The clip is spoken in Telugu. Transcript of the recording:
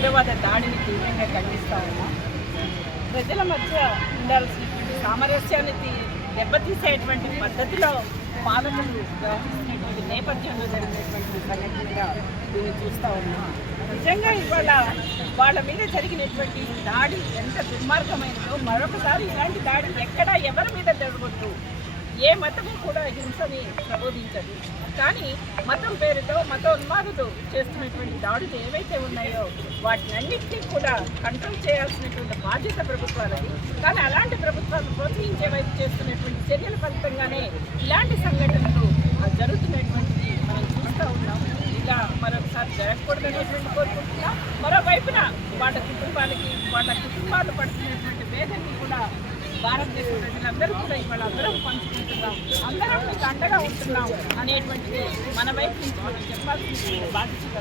ఉగ్రవాద దాడిని తీవ్రంగా ఖండిస్తా ఉన్నాం. ప్రజల మధ్య ఉండాల్సినటువంటి సామరస్యాన్ని దెబ్బతీసేటువంటి పద్ధతిలో పాలకులు వ్యవహరిస్తున్నటువంటి నేపథ్యంలో జరిగినటువంటి సంఘటనగా దీన్ని చూస్తూ ఉన్నాం. నిజంగా ఇవాళ వాళ్ళ మీద జరిగినటువంటి దాడి ఎంత దుర్మార్గమైనదో మరొకసారి ఇలాంటి దాడి ఎక్కడ ఎవరి ఏ మతము కూడా హింసని ప్రబోధించదు. కానీ మతం పేరుతో మతోన్మాదులు చేస్తున్నటువంటి దాడులు ఏవైతే ఉన్నాయో వాటిని అన్నింటినీ కూడా కంట్రోల్ చేయాల్సినటువంటి బాధ్యత ప్రభుత్వాలది. కానీ అలాంటి ప్రభుత్వాలు ప్రోత్సహించే వైపు చేస్తున్నటువంటి చర్యల ఫలితంగానే ఇలాంటి సంఘటనలు ఆ, జరుగుతున్నటువంటిది మనం చూస్తూ ఉన్నాం. ఇలా మరొకసారి జరగకూడదనేటువంటి కోరుకుంటున్నాం. మరోవైపున వాళ్ళ కుటుంబాలకి వాళ్ళ కుటుంబాలు పడుతున్నటువంటి వేదనని కూడా భారతదేశ ప్రజలందరూ కూడా ఇవాళ అందరం పంచుకుంటున్నాం. అందరం మీకు అండగా ఉంటున్నాం అనేటువంటిది మన వైపు నుంచి మనం చెప్పాల్సిన బాధ్యత.